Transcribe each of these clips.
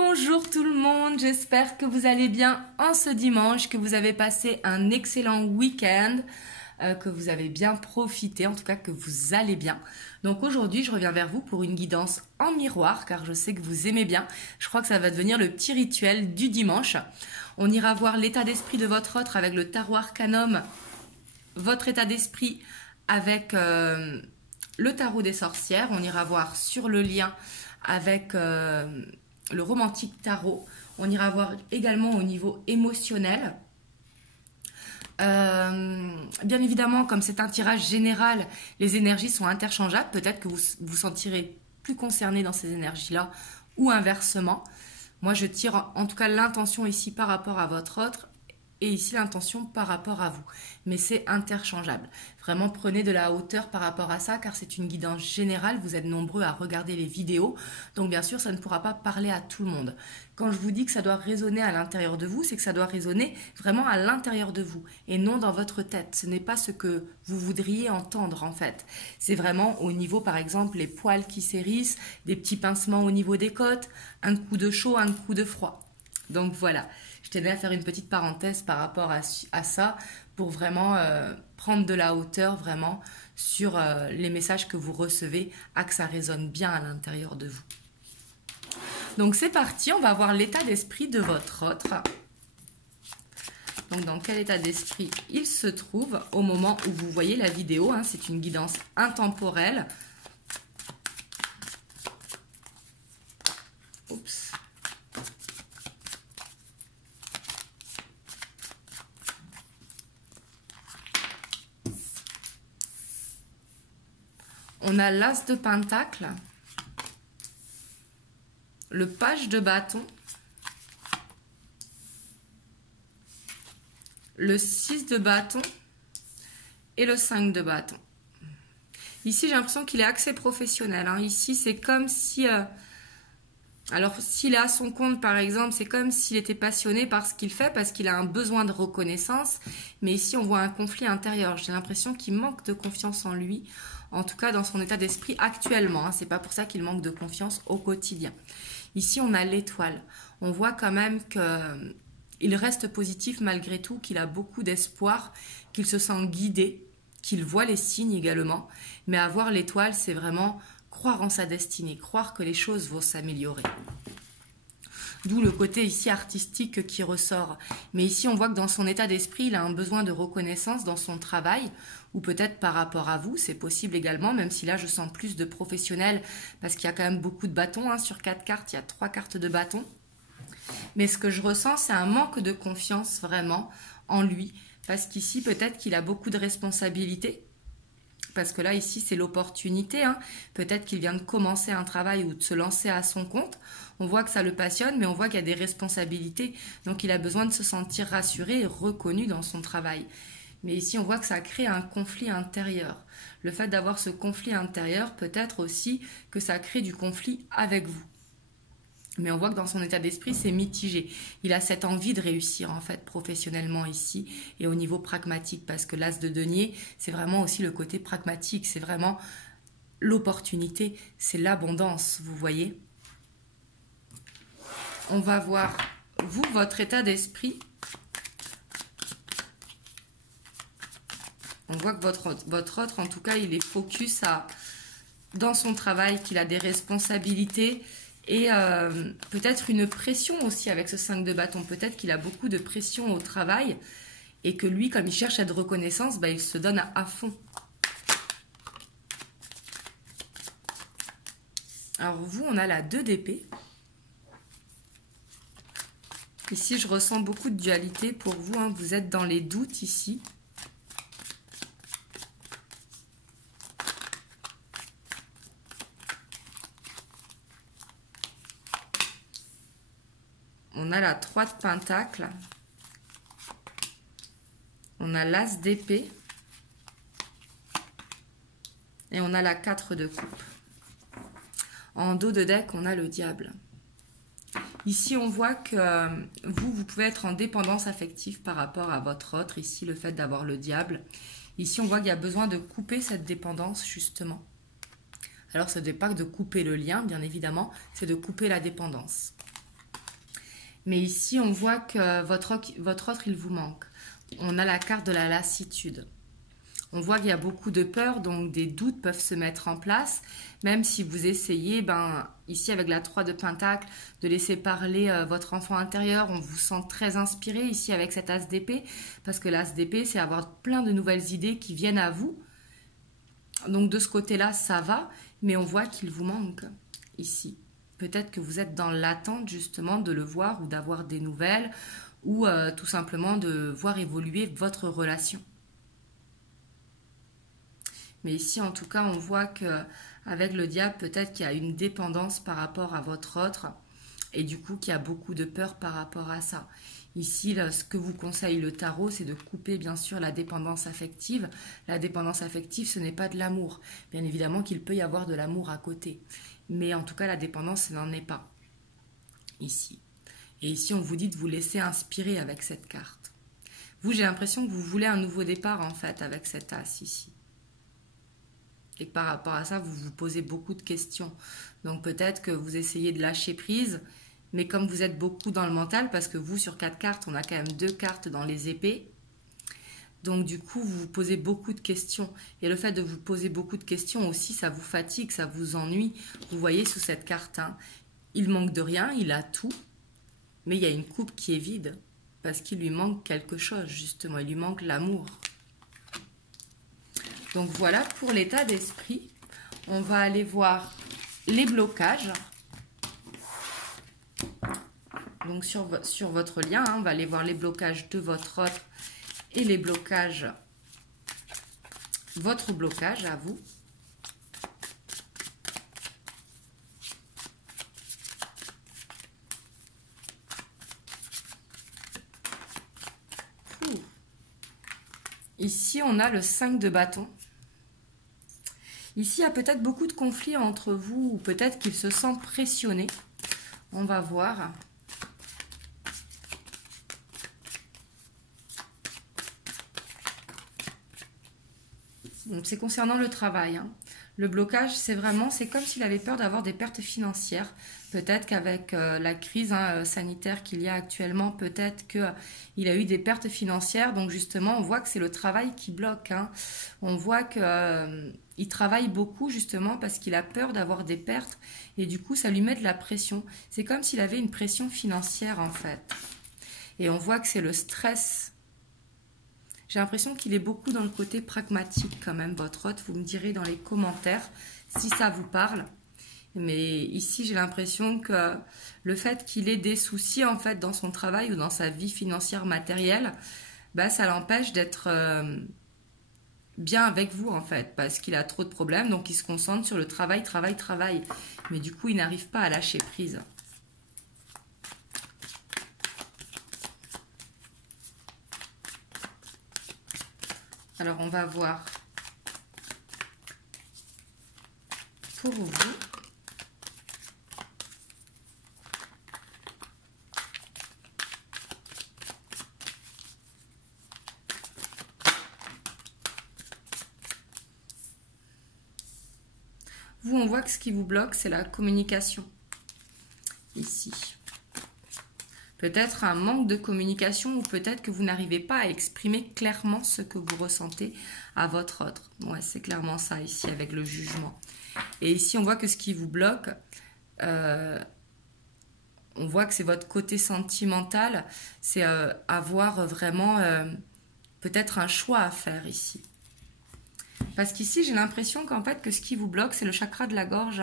Bonjour tout le monde, j'espère que vous allez bien en ce dimanche, que vous avez passé un excellent week-end, que vous avez bien profité, en tout cas que vous allez bien. Donc aujourd'hui, je reviens vers vous pour une guidance en miroir, car je sais que vous aimez bien. Je crois que ça va devenir le petit rituel du dimanche. On ira voir l'état d'esprit de votre autre avec le tarot arcanum, votre état d'esprit avec le tarot des sorcières. On ira voir sur le lien avec le romantique tarot. On ira voir également au niveau émotionnel. Bien évidemment, comme c'est un tirage général, les énergies sont interchangeables. Peut-être que vous vous sentirez plus concerné dans ces énergies-là ou inversement. Moi, je tire en tout cas l'intention ici par rapport à votre autre et ici l'intention par rapport à vous. Mais c'est interchangeable. Vraiment, prenez de la hauteur par rapport à ça, car c'est une guidance générale. Vous êtes nombreux à regarder les vidéos. Donc bien sûr, ça ne pourra pas parler à tout le monde. Quand je vous dis que ça doit résonner à l'intérieur de vous, c'est que ça doit résonner vraiment à l'intérieur de vous et non dans votre tête. Ce n'est pas ce que vous voudriez entendre en fait. C'est vraiment au niveau, par exemple, les poils qui s'hérissent, des petits pincements au niveau des côtes, un coup de chaud, un coup de froid. Donc voilà. Je tenais à faire une petite parenthèse par rapport à ça pour vraiment prendre de la hauteur vraiment sur les messages que vous recevez, à que ça résonne bien à l'intérieur de vous. Donc c'est parti, on va voir l'état d'esprit de votre autre. Donc dans quel état d'esprit il se trouve au moment où vous voyez la vidéo, hein, c'est une guidance intemporelle. Oups. On a l'as de pentacle, le page de bâton, le 6 de bâton et le 5 de bâton. Ici, j'ai l'impression qu'il est axé professionnel. Hein. Ici, c'est comme si... alors, s'il est à son compte, par exemple, c'est comme s'il était passionné par ce qu'il fait, parce qu'il a un besoin de reconnaissance. Mais ici, on voit un conflit intérieur. J'ai l'impression qu'il manque de confiance en lui, en tout cas dans son état d'esprit actuellement. Hein. C'est pas pour ça qu'il manque de confiance au quotidien. Ici, on a l'étoile. On voit quand même qu'il reste positif malgré tout, qu'il a beaucoup d'espoir, qu'il se sent guidé, qu'il voit les signes également. Mais avoir l'étoile, c'est vraiment croire en sa destinée, croire que les choses vont s'améliorer. D'où le côté ici artistique qui ressort. Mais ici, on voit que dans son état d'esprit, il a un besoin de reconnaissance dans son travail, ou peut-être par rapport à vous, c'est possible également, même si là, je sens plus de professionnels, parce qu'il y a quand même beaucoup de bâtons. Hein. Sur 4 cartes, il y a 3 cartes de bâtons. Mais ce que je ressens, c'est un manque de confiance vraiment en lui, parce qu'ici, peut-être qu'il a beaucoup de responsabilités. Parce que là, ici, c'est l'opportunité. Hein. Peut-être qu'il vient de commencer un travail ou de se lancer à son compte. On voit que ça le passionne, mais on voit qu'il y a des responsabilités. Donc, il a besoin de se sentir rassuré et reconnu dans son travail. Mais ici, on voit que ça crée un conflit intérieur. Le fait d'avoir ce conflit intérieur, peut-être aussi que ça crée du conflit avec vous. Mais on voit que dans son état d'esprit, c'est mitigé. Il a cette envie de réussir, en fait, professionnellement ici et au niveau pragmatique. Parce que l'as de denier, c'est vraiment aussi le côté pragmatique. C'est vraiment l'opportunité, c'est l'abondance, vous voyez. On va voir, vous, votre état d'esprit. On voit que votre autre, en tout cas, il est focus dans son travail, qu'il a des responsabilités. Et peut-être une pression aussi avec ce 5 de bâton. Peut-être qu'il a beaucoup de pression au travail et que lui, comme il cherche cette reconnaissance, il se donne à fond. Alors vous, on a la 2 d'épée. Ici, je ressens beaucoup de dualité pour vous. Hein. Vous êtes dans les doutes ici. On a la 3 de pentacle, on a l'as d'épée et on a la 4 de coupe. En dos de deck, on a le diable. Ici, on voit que vous pouvez être en dépendance affective par rapport à votre autre. Ici, le fait d'avoir le diable. Ici, on voit qu'il y a besoin de couper cette dépendance, justement. Alors, ce n'est pas que de couper le lien, bien évidemment, c'est de couper la dépendance. Mais ici, on voit que votre autre, il vous manque. On a la carte de la lassitude. On voit qu'il y a beaucoup de peur, donc des doutes peuvent se mettre en place. Même si vous essayez, ici avec la 3 de Pentacle, de laisser parler votre enfant intérieur, on vous sent très inspiré ici avec cet as d'épée. Parce que l'as d'épée, c'est avoir plein de nouvelles idées qui viennent à vous. Donc de ce côté-là, ça va, mais on voit qu'il vous manque ici. Peut-être que vous êtes dans l'attente justement de le voir ou d'avoir des nouvelles ou tout simplement de voir évoluer votre relation. Mais ici, en tout cas, on voit qu'avec le diable, peut-être qu'il y a une dépendance par rapport à votre autre et du coup qu'il y a beaucoup de peur par rapport à ça. Ici, là, ce que vous conseille le tarot, c'est de couper bien sûr la dépendance affective. La dépendance affective, ce n'est pas de l'amour. Bien évidemment qu'il peut y avoir de l'amour à côté. Mais en tout cas, la dépendance, ce n'en est pas. Ici. Et ici, on vous dit de vous laisser inspirer avec cette carte. Vous, j'ai l'impression que vous voulez un nouveau départ, en fait, avec cet as ici. Et que par rapport à ça, vous vous posez beaucoup de questions. Donc peut-être que vous essayez de lâcher prise, mais comme vous êtes beaucoup dans le mental, parce que vous, sur 4 cartes, on a quand même 2 cartes dans les épées, donc du coup, vous vous posez beaucoup de questions. Et le fait de vous poser beaucoup de questions aussi, ça vous fatigue, ça vous ennuie. Vous voyez sous cette carte, il manque de rien, il a tout, mais il y a une coupe qui est vide, parce qu'il lui manque quelque chose, justement, il lui manque l'amour. Donc voilà pour l'état d'esprit. On va aller voir les blocages. Donc sur votre lien, on va aller voir les blocages de votre autre et les blocages, votre blocage à vous. Ici, on a le 5 de bâton. Ici, il y a peut-être beaucoup de conflits entre vous, ou peut-être qu'il se sent pressionné. On va voir. Donc, c'est concernant le travail. Le blocage, c'est comme s'il avait peur d'avoir des pertes financières. Peut-être qu'avec la crise sanitaire qu'il y a actuellement, peut-être qu'il a eu des pertes financières. Donc justement, on voit que c'est le travail qui bloque. On voit qu'il travaille beaucoup justement parce qu'il a peur d'avoir des pertes. Et du coup, ça lui met de la pression. C'est comme s'il avait une pression financière en fait. Et on voit que c'est le stress. J'ai l'impression qu'il est beaucoup dans le côté pragmatique quand même, votre hôte. Vous me direz dans les commentaires si ça vous parle. Mais ici, j'ai l'impression que le fait qu'il ait des soucis en fait dans son travail ou dans sa vie financière matérielle, ça l'empêche d'être bien avec vous en fait. Parce qu'il a trop de problèmes, donc il se concentre sur le travail. Mais du coup, il n'arrive pas à lâcher prise. Alors, on va voir pour vous. Vous, on voit que ce qui vous bloque, c'est la communication. Ici. Peut-être un manque de communication ou peut-être que vous n'arrivez pas à exprimer clairement ce que vous ressentez à votre autre. Ouais, c'est clairement ça ici avec le jugement. Et ici, on voit que ce qui vous bloque, on voit que c'est votre côté sentimental. C'est avoir vraiment peut-être un choix à faire ici. Parce qu'ici, j'ai l'impression qu'en fait, que ce qui vous bloque, c'est le chakra de la gorge.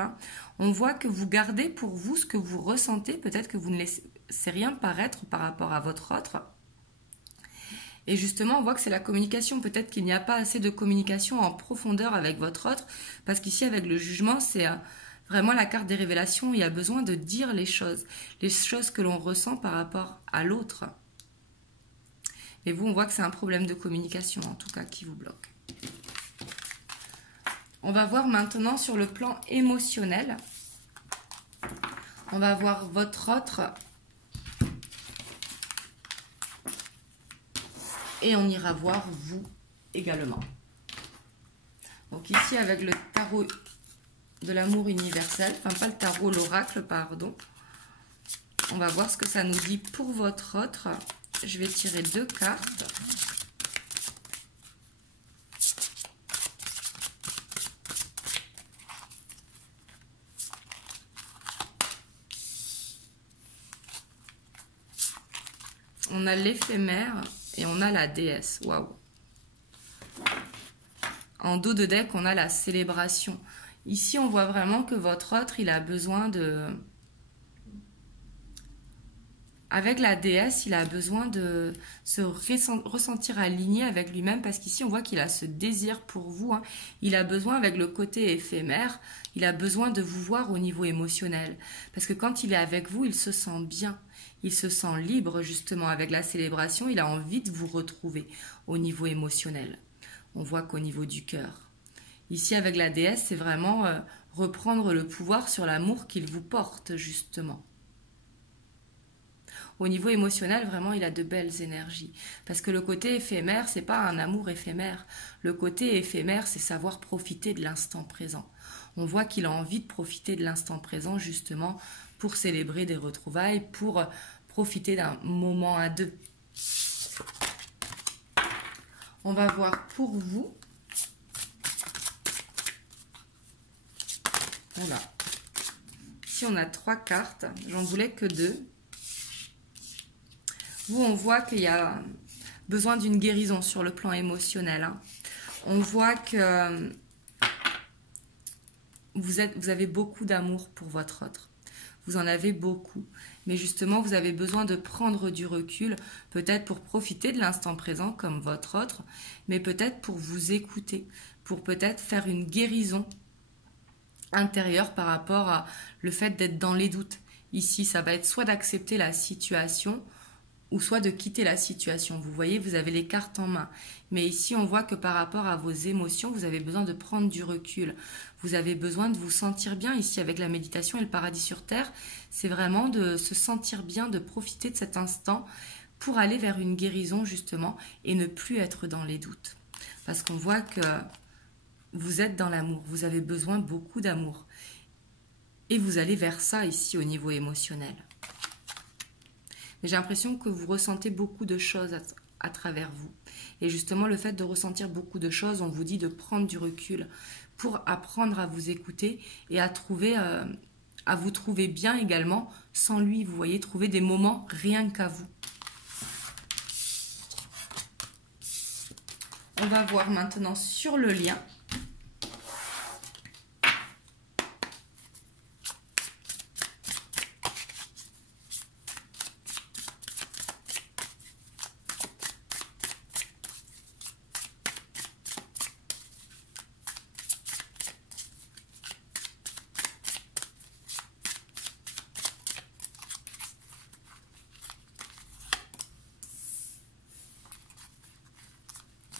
On voit que vous gardez pour vous ce que vous ressentez. Peut-être que vous ne laissez rien paraître par rapport à votre autre. Et justement, on voit que c'est la communication. Peut-être qu'il n'y a pas assez de communication en profondeur avec votre autre. Parce qu'ici, avec le jugement, c'est vraiment la carte des révélations. Il y a besoin de dire les choses que l'on ressent par rapport à l'autre. Et vous, on voit que c'est un problème de communication, en tout cas, qui vous bloque. On va voir maintenant sur le plan émotionnel. On va voir votre autre. Et on ira voir vous également. Donc ici, avec le tarot de l'amour universel, enfin pas le tarot, l'oracle, pardon. On va voir ce que ça nous dit pour votre autre. Je vais tirer 2 cartes. On a l'éphémère et on a la déesse. Waouh! En dos de deck, on a la célébration. Ici, on voit vraiment que votre autre, il a besoin de... Avec la déesse, il a besoin de se ressentir aligné avec lui-même parce qu'ici, on voit qu'il a ce désir pour vous. Hein. Il a besoin, avec le côté éphémère, il a besoin de vous voir au niveau émotionnel. Parce que quand il est avec vous, il se sent bien. Il se sent libre, justement. Avec la célébration, il a envie de vous retrouver au niveau émotionnel. On voit qu'au niveau du cœur. Ici, avec la déesse, c'est vraiment reprendre le pouvoir sur l'amour qu'il vous porte, justement. Au niveau émotionnel, vraiment, il a de belles énergies. Parce que le côté éphémère, c'est pas un amour éphémère. Le côté éphémère, c'est savoir profiter de l'instant présent. On voit qu'il a envie de profiter de l'instant présent, justement, pour célébrer des retrouvailles, pour profiter d'un moment à deux. On va voir pour vous. Voilà. Ici, on a 3 cartes. J'en voulais que 2. Vous, on voit qu'il y a besoin d'une guérison sur le plan émotionnel. Hein. On voit que vous avez beaucoup d'amour pour votre autre. Vous en avez beaucoup. Mais justement, vous avez besoin de prendre du recul, peut-être pour profiter de l'instant présent comme votre autre, mais peut-être pour vous écouter, pour peut-être faire une guérison intérieure par rapport à le fait d'être dans les doutes. Ici, ça va être soit d'accepter la situation, ou soit de quitter la situation. Vous voyez, vous avez les cartes en main. Mais ici, on voit que par rapport à vos émotions, vous avez besoin de prendre du recul. Vous avez besoin de vous sentir bien. Ici, avec la méditation et le paradis sur terre, c'est vraiment de se sentir bien, de profiter de cet instant pour aller vers une guérison, justement, et ne plus être dans les doutes. Parce qu'on voit que vous êtes dans l'amour. Vous avez besoin beaucoup d'amour. Et vous allez vers ça, ici, au niveau émotionnel. J'ai l'impression que vous ressentez beaucoup de choses à travers vous. Et justement, le fait de ressentir beaucoup de choses, on vous dit de prendre du recul pour apprendre à vous écouter et à vous trouver bien également sans lui. Vous voyez, trouver des moments rien qu'à vous. On va voir maintenant sur le lien.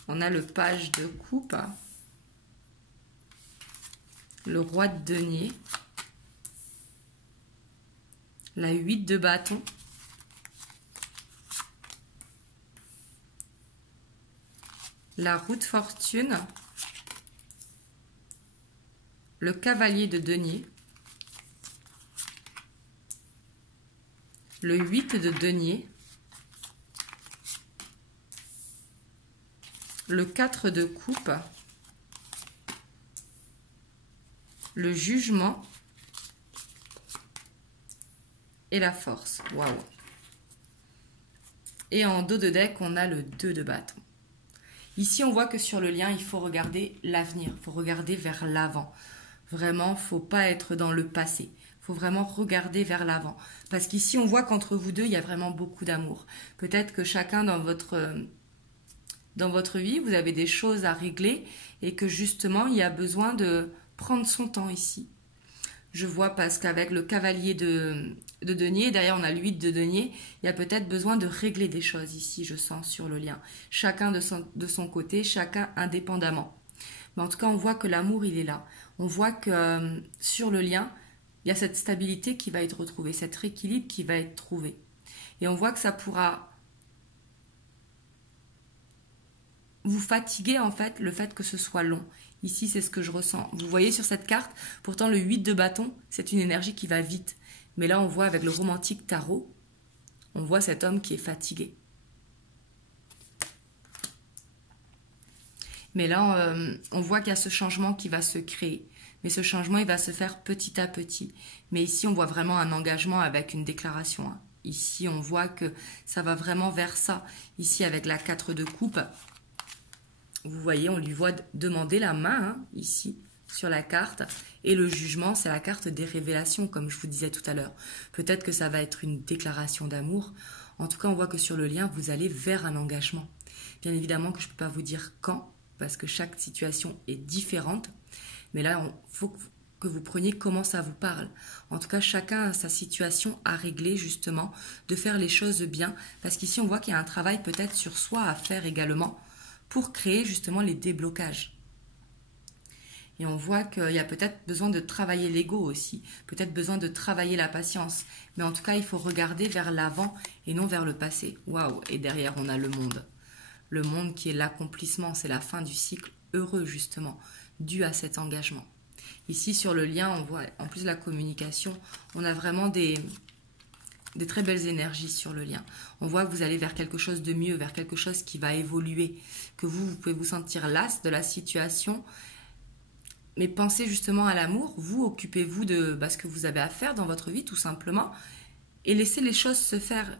On a le page de coupe, le roi de denier, la 8 de bâton, la roue de fortune, le cavalier de denier, le 8 de denier, le 4 de coupe, le jugement et la force. Waouh! Et en dos de deck, on a le 2 de bâton. Ici, on voit que sur le lien, il faut regarder l'avenir, il faut regarder vers l'avant. Vraiment, il ne faut pas être dans le passé. Il faut vraiment regarder vers l'avant. Parce qu'ici, on voit qu'entre vous deux, il y a vraiment beaucoup d'amour. Peut-être que chacun dans votre vie, vous avez des choses à régler et que justement, il y a besoin de prendre son temps ici. Je vois parce qu'avec le cavalier de denier, derrière on a le 8 de denier, il y a peut-être besoin de régler des choses ici, je sens sur le lien. Chacun de son côté, chacun indépendamment. Mais en tout cas, on voit que l'amour, il est là. On voit que sur le lien, il y a cette stabilité qui va être retrouvée, cet équilibre qui va être trouvé. Et on voit que ça pourra vous fatiguer en fait, le fait que ce soit long. Ici, c'est ce que je ressens. Vous voyez sur cette carte, pourtant le 8 de bâton, c'est une énergie qui va vite. Mais là, on voit avec le romantique tarot, on voit cet homme qui est fatigué. Mais là, on voit qu'il y a ce changement qui va se créer. Mais ce changement, il va se faire petit à petit. Mais ici, on voit vraiment un engagement avec une déclaration. Hein. Ici, on voit que ça va vraiment vers ça. Ici, avec la 4 de coupe, vous voyez, on lui voit demander la main, hein, ici, sur la carte. Et le jugement, c'est la carte des révélations, comme je vous disais tout à l'heure. Peut-être que ça va être une déclaration d'amour. En tout cas, on voit que sur le lien, vous allez vers un engagement. Bien évidemment que je ne peux pas vous dire quand, parce que chaque situation est différente. Mais là, il faut que vous preniez comment ça vous parle. En tout cas, chacun a sa situation à régler, justement, de faire les choses bien. Parce qu'ici, on voit qu'il y a un travail peut-être sur soi à faire également pour créer justement les déblocages. Et on voit qu'il y a peut-être besoin de travailler l'ego aussi, peut-être besoin de travailler la patience. Mais en tout cas, il faut regarder vers l'avant et non vers le passé. Waouh! Et derrière, on a le monde. Le monde qui est l'accomplissement, c'est la fin du cycle heureux justement, dû à cet engagement. Ici sur le lien, on voit en plus la communication, on a vraiment des très belles énergies sur le lien. On voit que vous allez vers quelque chose de mieux, vers quelque chose qui va évoluer, que vous pouvez vous sentir las de la situation, mais pensez justement à l'amour, vous occupez-vous de ce que vous avez à faire dans votre vie tout simplement, et laissez les choses se faire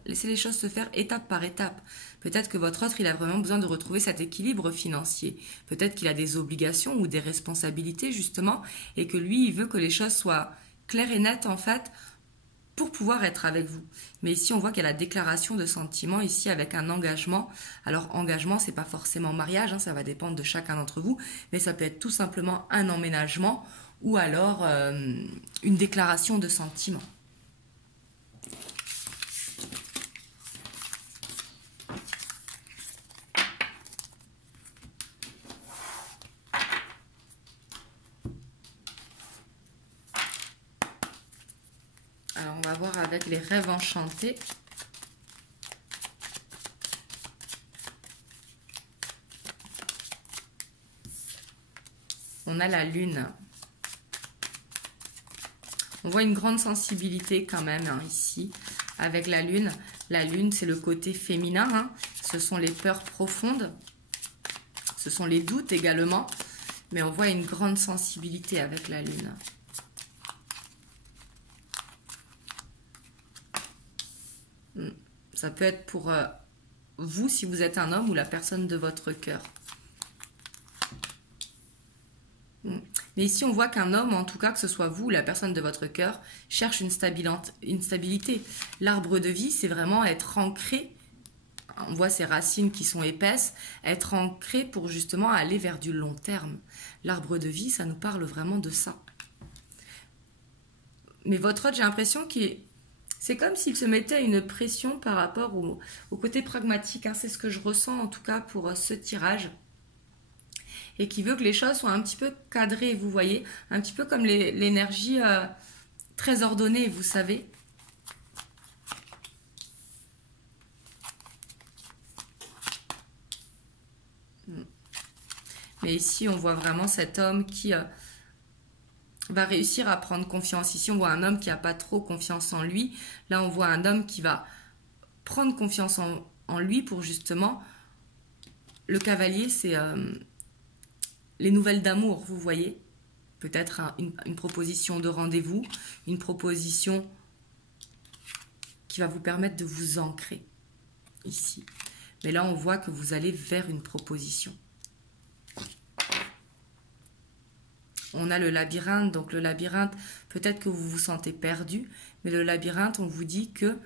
étape par étape. Peut-être que votre autre, il a vraiment besoin de retrouver cet équilibre financier. Peut-être qu'il a des obligations ou des responsabilités, justement, et que lui, il veut que les choses soient claires et nettes, en fait, pour pouvoir être avec vous. Mais ici, on voit qu'il y a la déclaration de sentiments, ici, avec un engagement. Alors, engagement, c'est pas forcément mariage, hein, ça va dépendre de chacun d'entre vous, mais ça peut être tout simplement un emménagement ou alors une déclaration de sentiments. Alors, on va voir avec les rêves enchantés. On a la lune. On voit une grande sensibilité quand même hein, ici avec la lune. La lune, c'est le côté féminin. Hein. Ce sont les peurs profondes. Ce sont les doutes également. Mais on voit une grande sensibilité avec la lune. Ça peut être pour vous, si vous êtes un homme, ou la personne de votre cœur. Mais ici, on voit qu'un homme, en tout cas, que ce soit vous ou la personne de votre cœur, cherche une stabilité. L'arbre de vie, c'est vraiment être ancré. On voit ses racines qui sont épaisses, être ancré pour justement aller vers du long terme. L'arbre de vie, ça nous parle vraiment de ça. Mais votre autre, j'ai l'impression c'est comme s'il se mettait une pression par rapport au côté pragmatique. Hein. C'est ce que je ressens en tout cas pour ce tirage. Et qui veut que les choses soient un petit peu cadrées, vous voyez. Un petit peu comme l'énergie très ordonnée, vous savez. Mais ici, on voit vraiment cet homme qui va réussir à prendre confiance. Ici, on voit un homme qui n'a pas trop confiance en lui. Là, on voit un homme qui va prendre confiance en lui pour justement... Le cavalier, c'est les nouvelles d'amour, vous voyez. Peut-être une proposition de rendez-vous, une proposition qui va vous permettre de vous ancrer ici. Mais là, on voit que vous allez vers une proposition. On a le labyrinthe, donc le labyrinthe, peut-être que vous vous sentez perdu, mais le labyrinthe, on vous dit que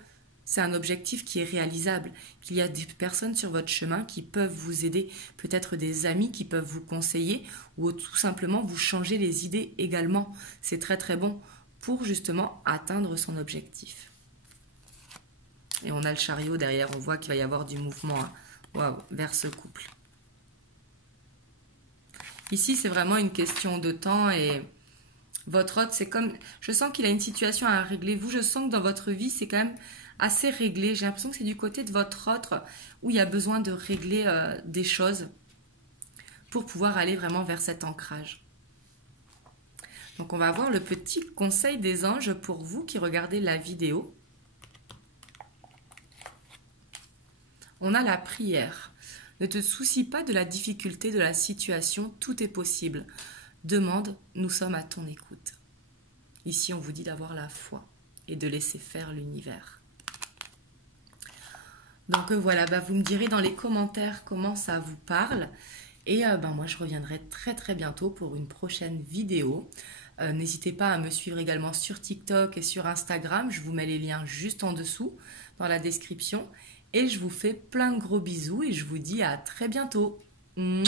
c'est un objectif qui est réalisable, qu'il y a des personnes sur votre chemin qui peuvent vous aider, peut-être des amis qui peuvent vous conseiller ou tout simplement vous changer les idées également. C'est très très bon pour justement atteindre son objectif. Et on a le chariot derrière, on voit qu'il va y avoir du mouvement vers ce couple. Ici, c'est vraiment une question de temps et votre autre, c'est comme... Je sens qu'il a une situation à régler. Vous, je sens que dans votre vie, c'est quand même assez réglé. J'ai l'impression que c'est du côté de votre autre où il y a besoin de régler des choses pour pouvoir aller vraiment vers cet ancrage. Donc on va voir le petit conseil des anges pour vous qui regardez la vidéo. On a la prière. Ne te soucie pas de la difficulté de la situation, tout est possible. Demande, nous sommes à ton écoute. Ici, on vous dit d'avoir la foi et de laisser faire l'univers. Donc voilà, vous me direz dans les commentaires comment ça vous parle. Et moi, je reviendrai très très bientôt pour une prochaine vidéo. N'hésitez pas à me suivre également sur TikTok et sur Instagram. Je vous mets les liens juste en dessous dans la description. Et je vous fais plein de gros bisous et je vous dis à très bientôt. Mouah.